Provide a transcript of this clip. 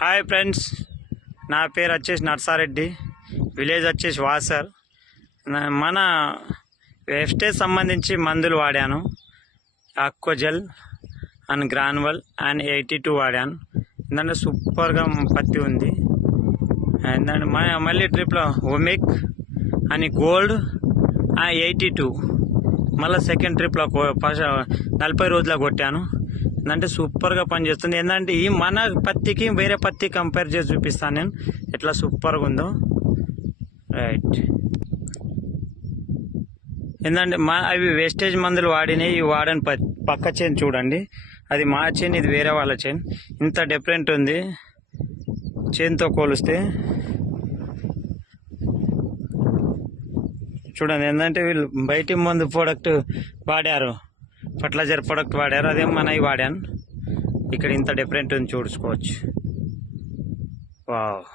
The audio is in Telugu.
హాయ్ ఫ్రెండ్స్, నా పేరు వచ్చేసి నర్సారెడ్డి, విలేజ్ వచ్చేసి వాసర్. మన వేస్టేజ్ సంబంధించి మందులు వాడాను. ఆక్వజెల్ అండ్ గ్రాన్యువల్ అండ్ 82 వాడాను. ఏంటంటే సూపర్గా పత్తి ఉంది. ఏంటంటే మళ్ళీ ట్రిప్లో ఒమిక్ అని గోల్డ్ 82 మళ్ళీ సెకండ్ ట్రిప్లో 40 రోజుల్లో కొట్టాను. ఏంటంటే సూపర్గా పనిచేస్తుంది. ఏంటంటే ఈ మన పత్తికి వేరే పత్తి కంపేర్ చేసి చూపిస్తాను నేను ఎట్లా సూపర్గా ఉందో. రైట్, ఏంటంటే అవి వేస్టేజ్ మందులు వాడినాయి, ఇవి వాడని పక్క చేను చూడండి. అది మా చేను, ఇది వేరే వాళ్ళ చేను. ఇంత డిఫరెంట్ ఉంది చేనుతో పోలిస్తే. చూడండి, ఏంటంటే వీళ్ళు బయటి మందు ప్రోడక్ట్ వాడారు, ఫర్టిలైజర్ ప్రోడక్ట్ వాడారు, అదే మనవి వాడాను. ఇక్కడ ఇంత డిఫరెంట్ ఉంది చూసుకోవచ్చు. వావ్.